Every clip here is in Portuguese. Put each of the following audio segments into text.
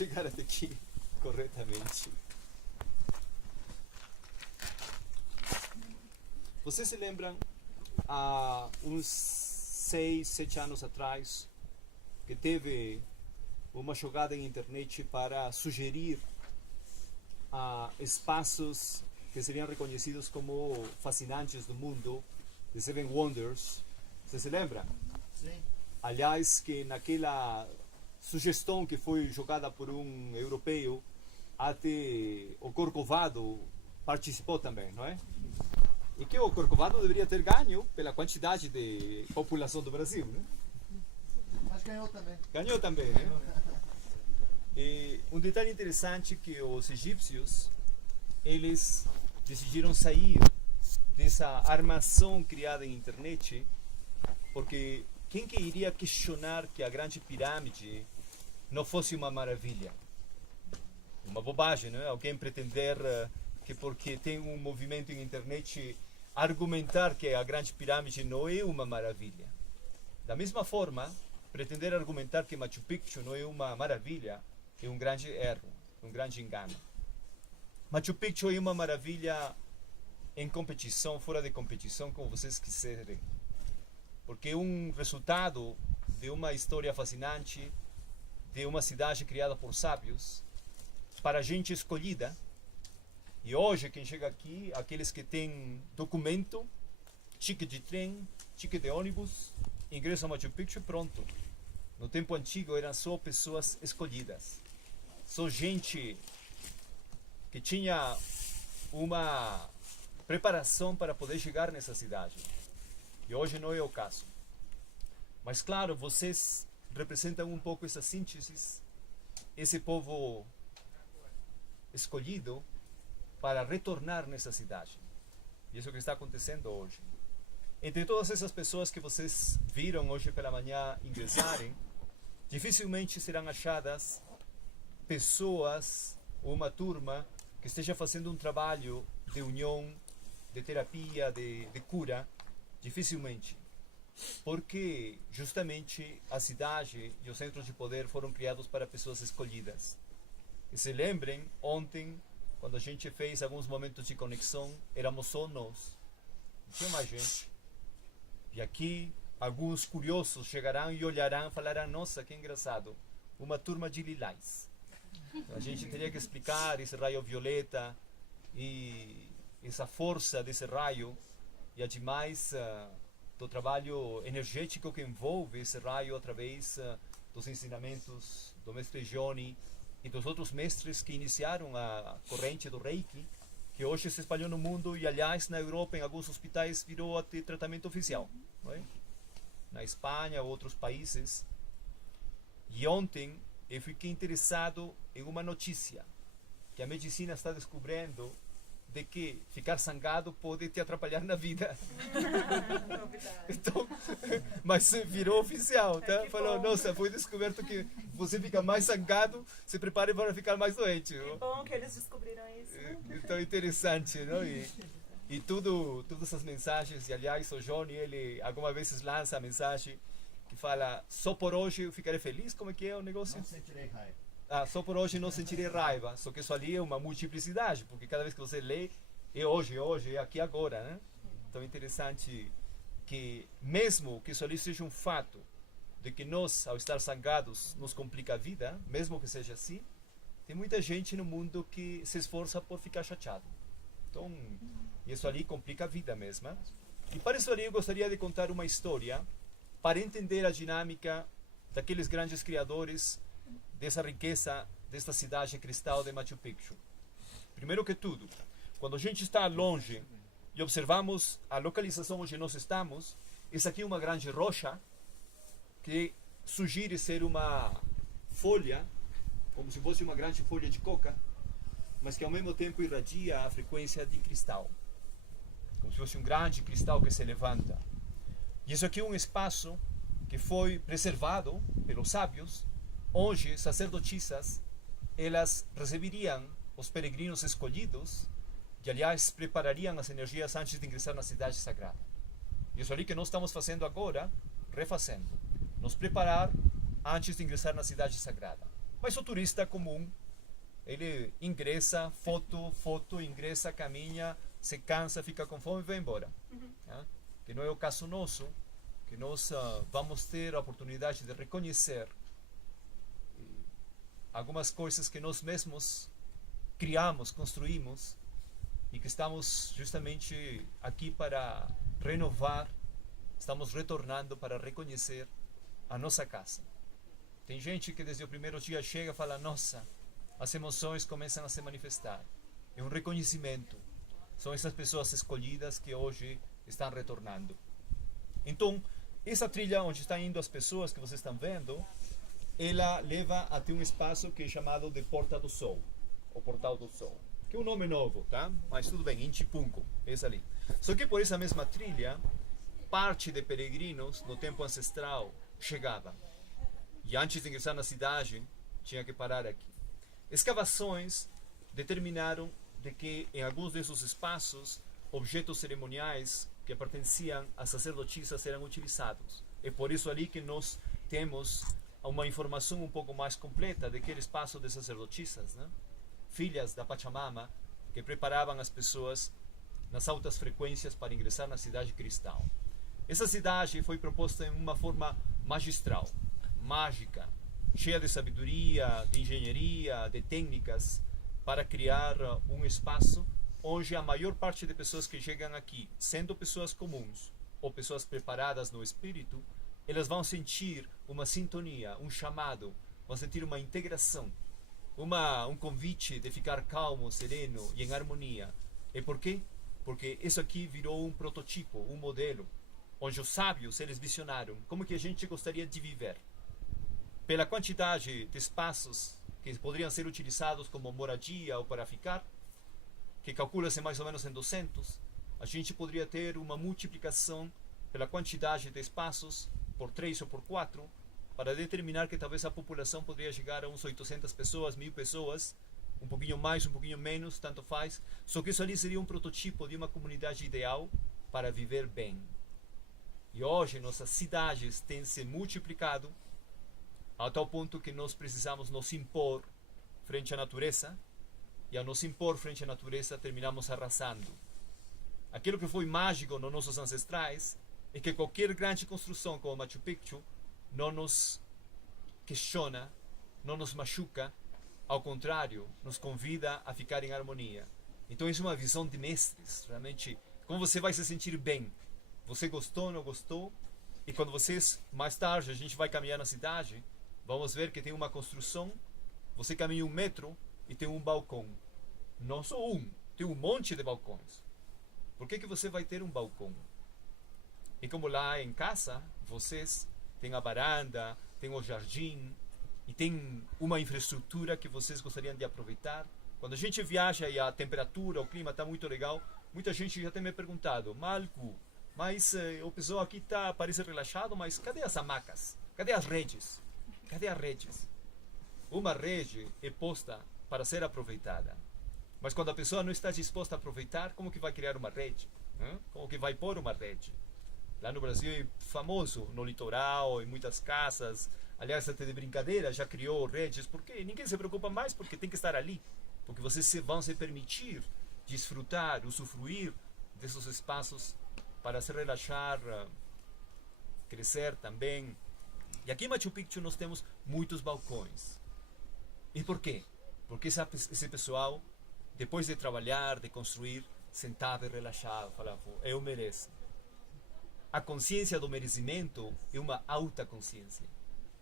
chegar até aqui corretamente. Vocês se lembram, há uns 6, 7 anos atrás, que teve uma jogada em internet para sugerir espaços que seriam reconhecidos como fascinantes do mundo, The Seven Wonders. Você se lembra? Sim. Aliás, que naquela sugestão que foi jogada por um europeu, até o Corcovado participou também, não é? E que o Corcovado deveria ter ganho pela quantidade de população do Brasil, né? Mas ganhou também. Ganhou também, né? E um detalhe interessante que os egípcios, eles decidiram sair dessa armação criada em internet, porque quem que iria questionar que a grande pirâmide não fosse uma maravilha? Uma bobagem, não é? Alguém pretender que porque tem um movimento em internet argumentar que a grande pirâmide não é uma maravilha. Da mesma forma, pretender argumentar que Machu Picchu não é uma maravilha é um grande erro, um grande engano. Machu Picchu é uma maravilha em competição, fora de competição, como vocês quiserem. Porque é um resultado de uma história fascinante, de uma cidade criada por sábios, para gente escolhida. E hoje, quem chega aqui, aqueles que têm documento, ticket de trem, ticket de ônibus, ingresso a Machu Picchu, pronto. No tempo antigo eram só pessoas escolhidas. Só gente que tinha uma preparação para poder chegar nessa cidade. E hoje não é o caso. Mas claro, vocês representam um pouco essa síntese, esse povo escolhido para retornar nessa cidade. E isso é o que está acontecendo hoje. Entre todas essas pessoas que vocês viram hoje pela manhã ingressarem, dificilmente serão achadas pessoas ou uma turma que esteja fazendo um trabalho de união, de terapia, de cura. Dificilmente. Porque justamente a cidade e os centros de poder foram criados para pessoas escolhidas. E se lembrem, ontem, quando a gente fez alguns momentos de conexão, éramos só nós. Não tinha mais gente. E aqui, alguns curiosos chegarão e olharão e falarão: nossa, que engraçado, uma turma de lilás. A gente teria que explicar esse raio violeta e essa força desse raio e ademais do trabalho energético que envolve esse raio através dos ensinamentos do mestre Johnny e dos outros mestres que iniciaram a corrente do Reiki, que hoje se espalhou no mundo e, aliás, na Europa, em alguns hospitais, virou até tratamento oficial, não é? Na Espanha, outros países. E ontem eu fiquei interessado em uma notícia que a medicina está descobrindo, de que ficar zangado pode te atrapalhar na vida. Então, mas virou oficial, tá? Falou: nossa, foi descoberto que você fica mais zangado, se prepare para ficar mais doente. Que bom que eles descobriram isso. Então, interessante, não? E todas essas mensagens, e aliás, o Johnny, ele algumas vezes lança a mensagem que fala: só por hoje eu ficarei feliz. Como é que é o negócio? Não sentirei raiva. Só por hoje não sentirei raiva. Só que isso ali é uma multiplicidade, porque cada vez que você lê, é hoje, é aqui, agora, né? Então é interessante que, mesmo que isso ali seja um fato, de que nós, ao estar zangados, nos complica a vida, mesmo que seja assim, tem muita gente no mundo que se esforça por ficar chateado. Então, isso ali complica a vida mesmo. Né? E para isso ali eu gostaria de contar uma história para entender a dinâmica daqueles grandes criadores dessa riqueza, desta cidade cristal de Machu Picchu. Primeiro que tudo, quando a gente está longe e observamos a localização onde nós estamos, essa aqui é uma grande rocha que sugere ser uma folha, como se fosse uma grande folha de coca, mas que ao mesmo tempo irradia a frequência de cristal, como se fosse um grande cristal que se levanta. E isso aqui é um espaço que foi preservado pelos sábios, onde sacerdotisas elas receberiam os peregrinos escolhidos e, aliás, preparariam as energias antes de ingressar na cidade sagrada. Isso ali que nós estamos fazendo agora, refazendo. Nos preparar antes de ingressar na cidade sagrada. Mas o turista comum, ele ingressa, foto, ingressa, caminha, se cansa, fica com fome e vai embora. Tá? Que não é o caso nosso, que nós vamos ter a oportunidade de reconhecer algumas coisas que nós mesmos criamos, construímos, e que estamos justamente aqui para renovar, estamos retornando para reconhecer a nossa casa. Tem gente que desde o primeiro dia chega e fala, nossa, as emoções começam a se manifestar. É um reconhecimento. São essas pessoas escolhidas que hoje estão retornando. Então, essa trilha onde estão indo as pessoas que vocês estão vendo, ela leva até um espaço que é chamado de Porta do Sol, o Portal do Sol, que é um nome novo, tá? Mas tudo bem, Intipunco, esse ali. Só que por essa mesma trilha, parte de peregrinos no tempo ancestral chegavam. E antes de ingressar na cidade, tinha que parar aqui. Escavações determinaram de que em alguns desses espaços, objetos cerimoniais que pertenciam a sacerdotisas eram utilizados. É por isso ali que nós temos uma informação um pouco mais completa daquele espaço de sacerdotisas, né? Filhas da Pachamama, que preparavam as pessoas nas altas frequências para ingressar na cidade cristã. Essa cidade foi proposta em uma forma magistral, mágica, cheia de sabedoria, de engenharia, de técnicas, para criar um espaço onde a maior parte de pessoas que chegam aqui, sendo pessoas comuns ou pessoas preparadas no espírito, elas vão sentir uma sintonia, um chamado, vão sentir uma integração, um convite de ficar calmo, sereno e em harmonia. E por quê? Porque isso aqui virou um prototipo, um modelo, onde os sábios eles visionaram como que a gente gostaria de viver. Pela quantidade de espaços que poderiam ser utilizados como moradia ou para ficar, que calcula-se mais ou menos em 200, a gente poderia ter uma multiplicação pela quantidade de espaços por 3 ou por 4, para determinar que talvez a população poderia chegar a uns 800 pessoas, 1000 pessoas, um pouquinho mais, um pouquinho menos, tanto faz. Só que isso ali seria um prototipo de uma comunidade ideal para viver bem. E hoje nossas cidades têm se multiplicado a tal ponto que nós precisamos nos impor frente à natureza, e ao nos impor frente à natureza terminamos arrasando. Aquilo que foi mágico nos nossos ancestrais é que qualquer grande construção como Machu Picchu não nos questiona, não nos machuca, ao contrário, nos convida a ficar em harmonia. Então isso é uma visão de mestres, realmente, como você vai se sentir bem. Você gostou, não gostou? E quando vocês, mais tarde, a gente vai caminhar na cidade, vamos ver que tem uma construção, você caminha 1 metro e tem um balcão. Não só um, tem um monte de balcões. Por que você vai ter um balcão? E como lá em casa, vocês têm a varanda, tem o jardim, e tem uma infraestrutura que vocês gostariam de aproveitar. Quando a gente viaja e a temperatura, o clima está muito legal, muita gente já tem me perguntado, Malco, mas o pessoal aqui parece relaxado, mas cadê as hamacas? Cadê as redes? Cadê as redes? Uma rede é posta para ser aproveitada. Mas quando a pessoa não está disposta a aproveitar, como que vai criar uma rede? Como que vai pôr uma rede? Lá no Brasil é famoso, no litoral, em muitas casas. Aliás, até de brincadeira, já criou redes, porque ninguém se preocupa mais, porque tem que estar ali. Porque vocês vão se permitir desfrutar, usufruir desses espaços para se relaxar, crescer também. E aqui em Machu Picchu nós temos muitos balcões. E por quê? Porque esse pessoal, depois de trabalhar, de construir, sentava e relaxava, falava, eu mereço. A consciência do merecimento é uma alta consciência.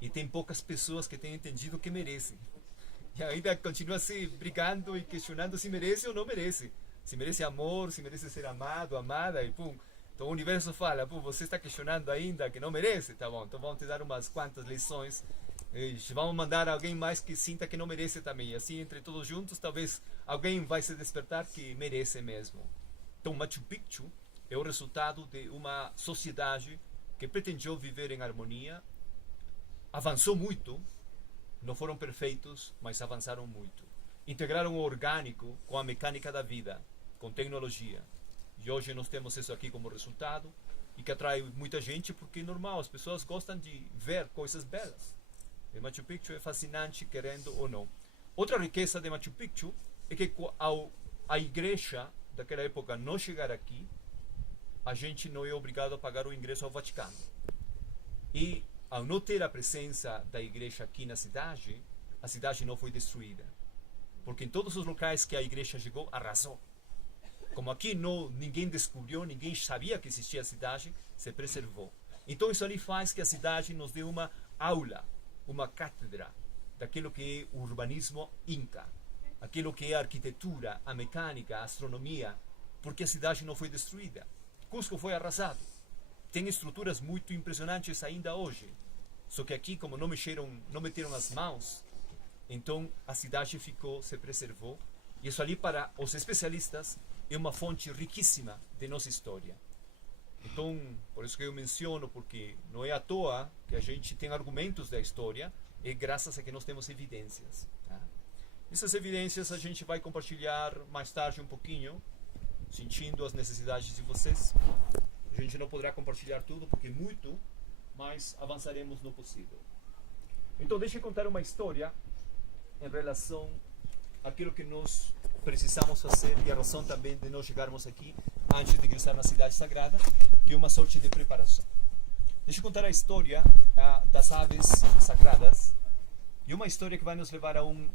E tem poucas pessoas que têm entendido que merecem. E ainda continua se brigando e questionando se merece ou não merece. Se merece amor, se merece ser amado, amada, e pum. Então o universo fala, pum, você está questionando ainda que não merece? Tá bom, então vamos te dar umas quantas lições. E vamos mandar alguém mais que sinta que não merece também. E assim, entre todos juntos, talvez alguém vai se despertar que merece mesmo. Então Machu Picchu é o resultado de uma sociedade que pretendeu viver em harmonia, avançou muito, não foram perfeitos, mas avançaram muito. Integraram o orgânico com a mecânica da vida, com tecnologia. E hoje nós temos isso aqui como resultado, e que atrai muita gente porque é normal, as pessoas gostam de ver coisas belas. E Machu Picchu é fascinante, querendo ou não. Outra riqueza de Machu Picchu é que ao a igreja daquela época não chegar aqui, a gente não é obrigado a pagar o ingresso ao Vaticano. E ao não ter a presença da igreja aqui na cidade, a cidade não foi destruída. Porque em todos os locais que a igreja chegou, arrasou. Como aqui ninguém descobriu, ninguém sabia que existia a cidade, se preservou. Então isso ali faz que a cidade nos dê uma aula, uma cátedra daquilo que é o urbanismo inca, aquilo que é a arquitetura, a mecânica, a astronomia, porque a cidade não foi destruída. Cusco foi arrasado. Tem estruturas muito impressionantes ainda hoje. Só que aqui, como não meteram as mãos, então a cidade se preservou. E isso ali, para os especialistas, é uma fonte riquíssima de nossa história. Então, por isso que eu menciono, porque não é à toa que a gente tem argumentos da história, é graças a que nós temos evidências. Tá? Essas evidências a gente vai compartilhar mais tarde um pouquinho, sentindo as necessidades de vocês. A gente não poderá compartilhar tudo, porque é muito, mas avançaremos no possível. Então, deixa eu contar uma história em relação àquilo que nós precisamos fazer e a razão também de nós chegarmos aqui antes de ingressar na cidade sagrada, que é uma sorte de preparação. Deixa eu contar a história das aves sagradas, e uma história que vai nos levar a um